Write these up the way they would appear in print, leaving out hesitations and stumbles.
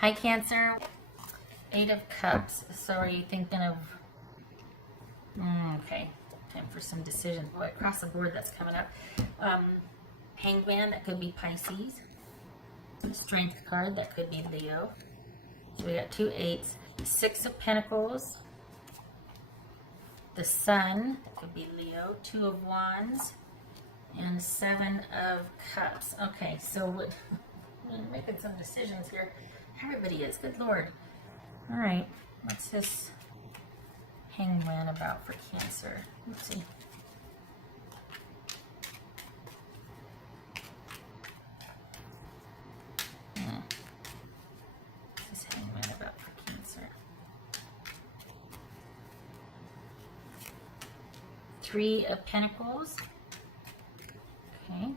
Hi, Cancer. Eight of Cups. So are you thinking of... okay. Time for some decisions. Boy, across the board that's coming up. Hangman, that could be Pisces. Strength card, that could be Leo. So we got 2 8s. 6 of Pentacles. The Sun, that could be Leo. 2 of Wands. And 7 of Cups. Okay, so we're making some decisions here. Everybody is. Good Lord. All right. What's this Hangman about for Cancer? Let's see. What's this Hangman about for Cancer? 3 of Pentacles. Okay.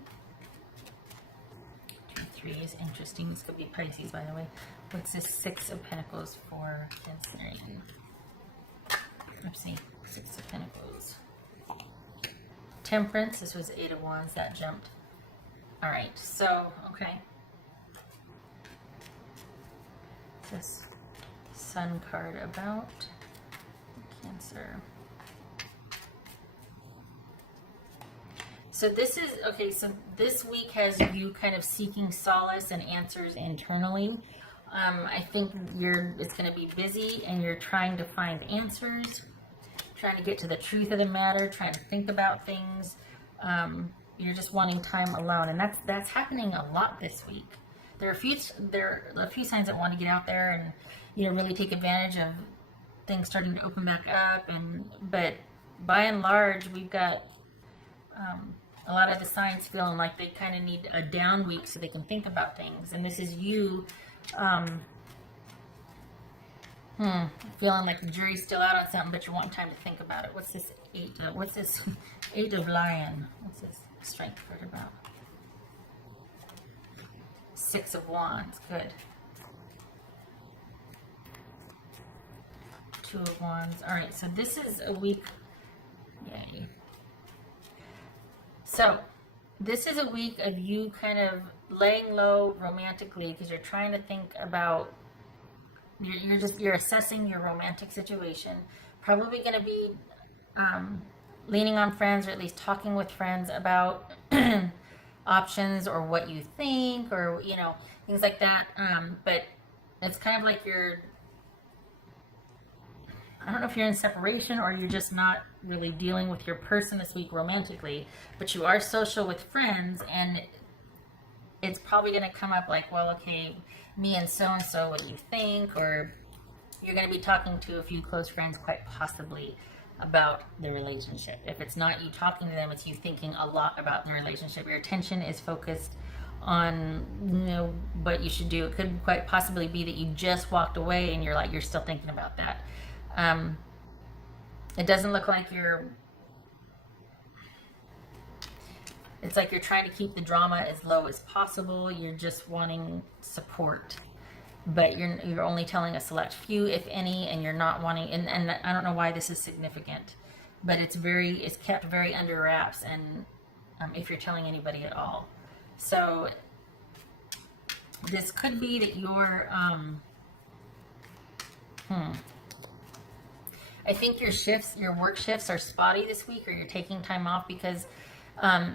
3 is interesting. This could be Pisces, by the way. What's this 6 of Pentacles for Cancerian? Let's see. 6 of Pentacles. Temperance. This was 8 of Wands. That jumped. All right. So, okay. This Sun card about Cancer. So this is, okay, so this week has you kind of seeking solace and answers internally. I think it's going to be busy and you're trying to find answers, trying to get to the truth of the matter, trying to think about things. You're just wanting time alone, and that's happening a lot this week. There are a few signs that want to get out there and really take advantage of things starting to open back up, but by and large we've got a lot of the signs feeling like they kind of need a down week so they can think about things. And this is you feeling like the jury's still out on something, but you're wanting time to think about it. What's this eight of Lion? What's this strength card about? 6 of Wands. Good. 2 of Wands. All right, so this is a week. Yay. So, this is a week of you kind of laying low romantically because you're trying to think about, you're assessing your romantic situation. Probably going to be leaning on friends, or at least talking with friends about options or what you think, or, things like that. But it's kind of like I don't know if you're in separation or you're just not really dealing with your person this week romantically, but you are social with friends, and it's probably going to come up like, well, okay, me and so-and-so, what do you think? Or you're going to be talking to a few close friends quite possibly about the relationship. If it's not you talking to them, it's you thinking a lot about the relationship. Your attention is focused on, what you should do. It could quite possibly be that you just walked away and you're still thinking about that. It doesn't look like it's like you're trying to keep the drama as low as possible. You're just wanting support, but you're only telling a select few, if any, and you're not wanting, and I don't know why this is significant, but it's kept very under wraps, and if you're telling anybody at all. So this could be that you're, I think your work shifts are spotty this week, or you're taking time off because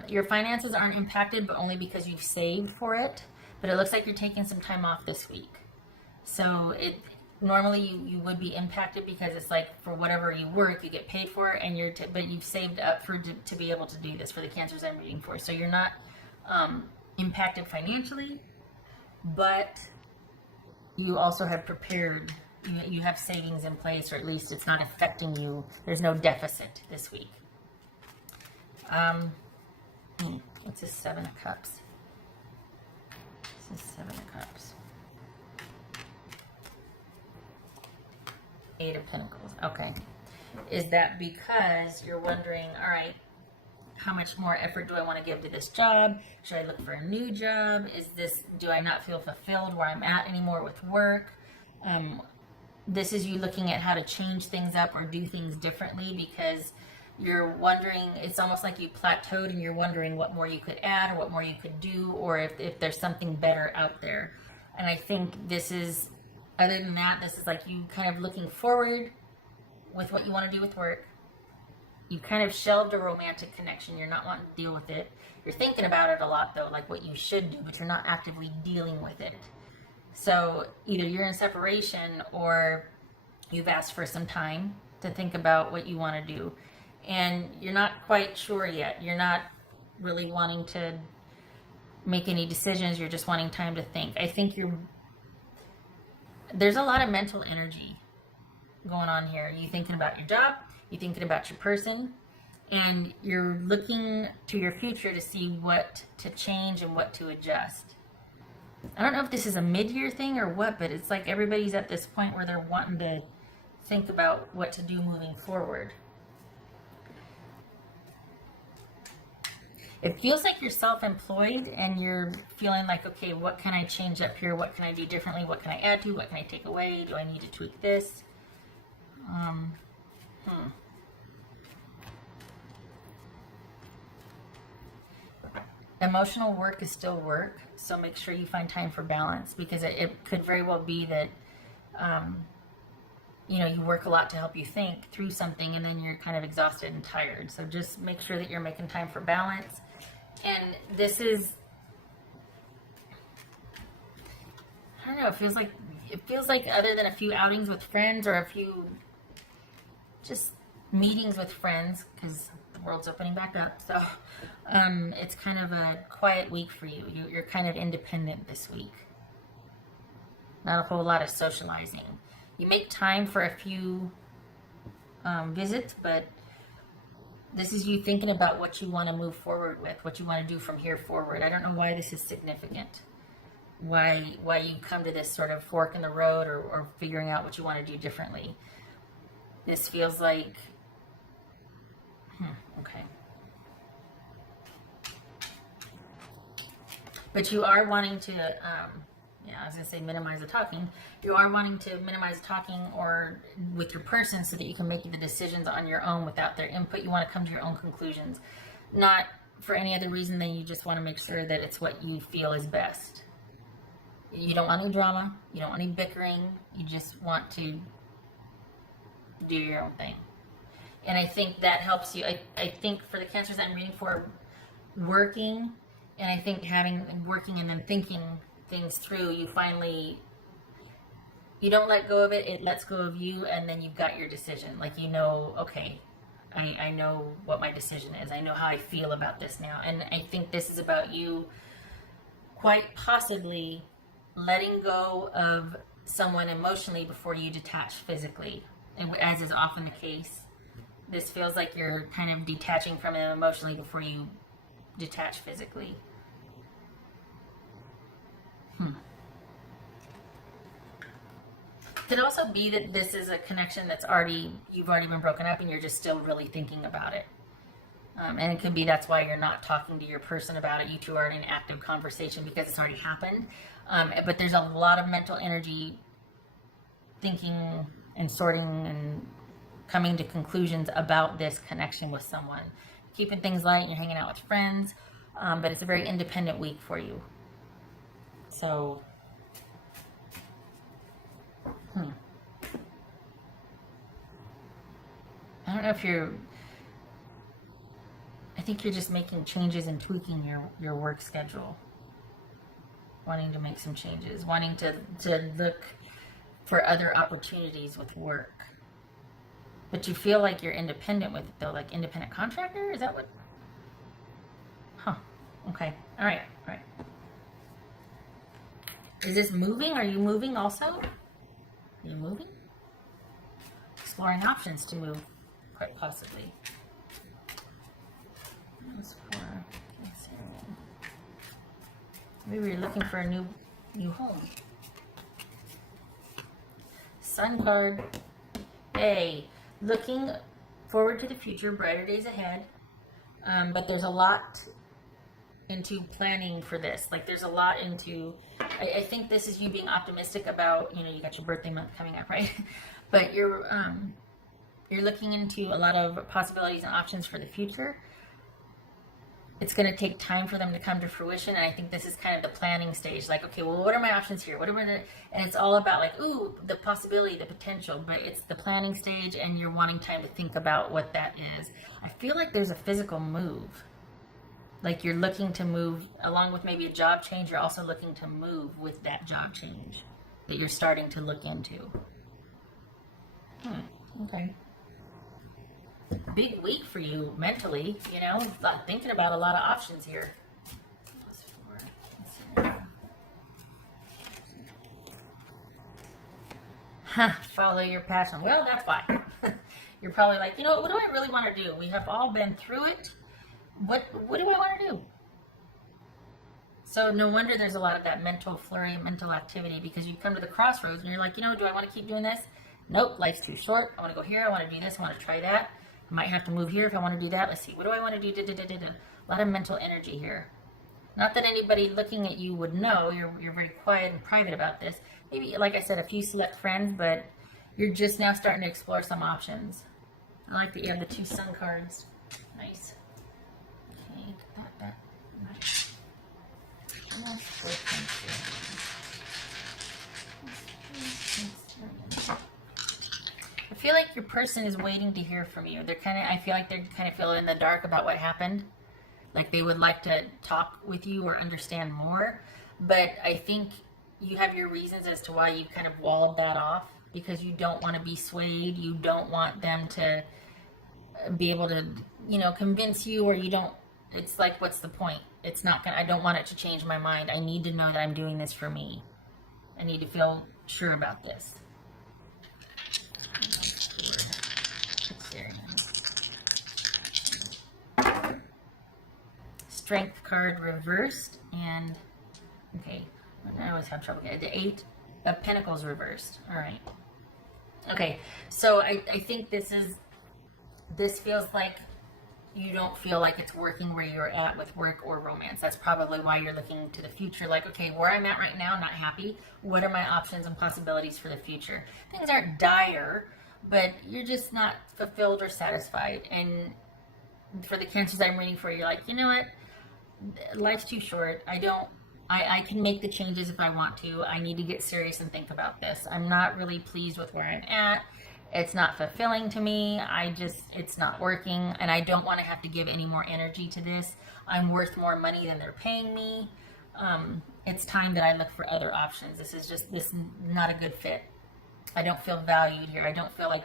your finances aren't impacted, but only because you've saved for it. But it looks like you're taking some time off this week. So normally you would be impacted because it's like for whatever you work, you get paid for it, and but you've saved up to be able to do this for the cancers I'm reading for. So you're not impacted financially, but you also have prepared. You have savings in place, or at least it's not affecting you. There's no deficit this week. What's this 7 of Cups? This is 7 of Cups. 8 of Pentacles. Okay. Is that because you're wondering, all right, how much more effort do I want to give to this job? Should I look for a new job? Do I not feel fulfilled where I'm at anymore with work? This is you looking at how to change things up or do things differently because you're wondering, it's almost like you plateaued and you're wondering what more you could add or what more you could do, or if there's something better out there. And I think this is Other than that, this is like you kind of looking forward with what you want to do with work. You kind of shelved a romantic connection. You're not wanting to deal with it. You're thinking about it a lot, though, like what you should do, but you're not actively dealing with it. So either you're in separation or you've asked for some time to think about what you want to do. And you're not quite sure yet. You're not really wanting to make any decisions. You're just wanting time to think. I think there's a lot of mental energy going on here. You thinking about your job, you thinking about your person, and you're looking to your future to see what to change and what to adjust. I don't know if this is a mid-year thing or what, but it's like everybody's at this point where they're wanting to think about what to do moving forward. It feels like you're self-employed and you're feeling like, okay, what can I change up here? What can I do differently? What can I add to? What can I take away? Do I need to tweak this? Emotional work is still work, so make sure you find time for balance, because it could very well be that you work a lot to help you think through something and then you're kind of exhausted and tired. So just make sure that you're making time for balance. And this is, I don't know, it feels like other than a few outings with friends or a few just meetings with friends, because the world's opening back up, so it's kind of a quiet week for you. You're kind of independent this week. Not a whole lot of socializing. You make time for a few visits, but this is you thinking about what you want to move forward with, what you want to do from here forward. I don't know why this is significant. Why you come to this sort of fork in the road or figuring out what you want to do differently. This feels like, okay. But you are wanting to, I was going to say minimize the talking. You are wanting to minimize talking or with your person so that you can make the decisions on your own without their input. You want to come to your own conclusions. Not for any other reason than you just want to make sure that it's what you feel is best. You don't want any drama. You don't want any bickering. You just want to do your own thing. And I think that helps you. I think for the cancers I'm reading for, working, and I think working and then thinking things through, you don't let go of it, it lets go of you, and then you've got your decision. Like, okay, I know what my decision is. I know how I feel about this now. And I think this is about you quite possibly letting go of someone emotionally before you detach physically. And as is often the case, this feels like you're kind of detaching from them emotionally before you detach physically. Could also be that this is a connection you've already been broken up and you're just still really thinking about it. And it could be that's why you're not talking to your person about it. You two are in an active conversation because it's already happened. But there's a lot of mental energy thinking and sorting and coming to conclusions about this connection with someone. Keeping things light, you're hanging out with friends, but it's a very independent week for you. So, I don't know if I think you're just making changes and tweaking your work schedule. Wanting to make some changes, wanting to look for other opportunities with work. But you feel like you're independent with it though, like independent contractor? Is that what? Okay. All right. Is this moving? Are you moving also? Are you moving? Exploring options to move, quite possibly. Maybe you're looking for a new home. Sun card. Hey, looking forward to the future, brighter days ahead. But there's a lot into planning for this. Like there's a lot into, I think this is you being optimistic about, you got your birthday month coming up, right? But you're looking into a lot of possibilities and options for the future. it's going to take time for them to come to fruition. And I think this is kind of the planning stage. Like, okay, well, what are my options here? What are and it's all about like, ooh, the possibility, the potential, but it's the planning stage and you're wanting time to think about what that is. I feel like there's a physical move. Like you're looking to move along with maybe a job change. You're also looking to move with that job change that you're starting to look into. Okay. Big week for you mentally, you know, thinking about a lot of options here. Follow your passion. Well, that's why. You're probably like, you know, what do I really want to do? We have all been through it. What do I want to do? So no wonder there's a lot of that mental flurry, mental activity, because you come to the crossroads and you're like, you know, do I want to keep doing this? Nope, life's too short. I want to go here. I want to do this. I want to try that. I might have to move here if I want to do that. Let's see. What do I want to do? A lot of mental energy here. Not that anybody looking at you would know. You're very quiet and private about this. Maybe, like I said, a few select friends, but you're just now starting to explore some options. I like that you have the 2 sun cards. Nice. Okay, that. I feel like your person is waiting to hear from you. I feel like they're kind of feeling in the dark about what happened. Like they would like to talk with you or understand more. But I think you have your reasons as to why you kind of walled that off, because you don't want to be swayed. You don't want them to be able to, you know, convince you, or you don't. It's like, what's the point? It's not gonna, I don't want it to change my mind. I need to know that I'm doing this for me. I need to feel sure about this. Strength card reversed, and okay, I always have trouble. Okay, the 8 of Pentacles reversed. All right. Okay, so I think this feels like you don't feel like it's working where you're at with work or romance. That's probably why you're looking to the future. Like, okay, where I'm at right now, I'm not happy. What are my options and possibilities for the future? Things aren't dire, but you're just not fulfilled or satisfied. And for the Cancers I'm reading for, you're like, you know what? Life's too short. I can make the changes if I want to. I need to get serious and think about this. I'm not really pleased with where I'm at. It's not fulfilling to me. It's not working, and I don't want to have to give any more energy to this. I'm worth more money than they're paying me. It's time that I look for other options. This is not a good fit. I don't feel valued here. I don't feel like,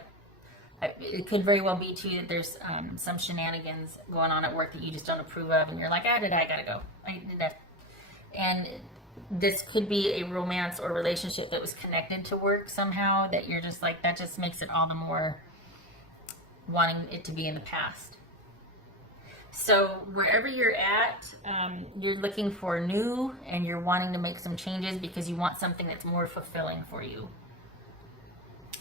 it could very well be too that there's some shenanigans going on at work that you just don't approve of, and you're like, I gotta go. I did that. And this could be a romance or relationship that was connected to work somehow, that you're just like, that just makes it all the more wanting it to be in the past. So wherever you're at, you're looking for new, and you're wanting to make some changes because you want something that's more fulfilling for you.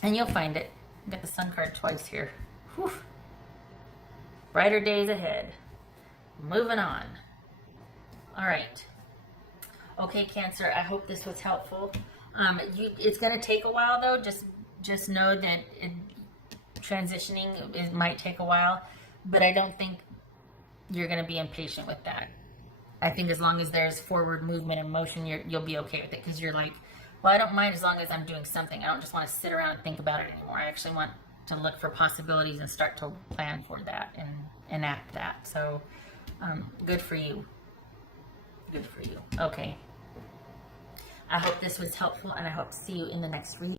And you'll find it. Got the Sun card twice here. Whew. Brighter days ahead. Moving on. All right. Okay, Cancer, I hope this was helpful. It's going to take a while, though. Just know that transitioning might take a while, but I don't think you're going to be impatient with that. I think as long as there's forward movement and motion, you'll be okay with it, because you're like, well, I don't mind as long as I'm doing something. I don't just want to sit around and think about it anymore. I actually want to look for possibilities and start to plan for that and enact that. So good for you. Good for you. Okay. I hope this was helpful, and I hope to see you in the next reading.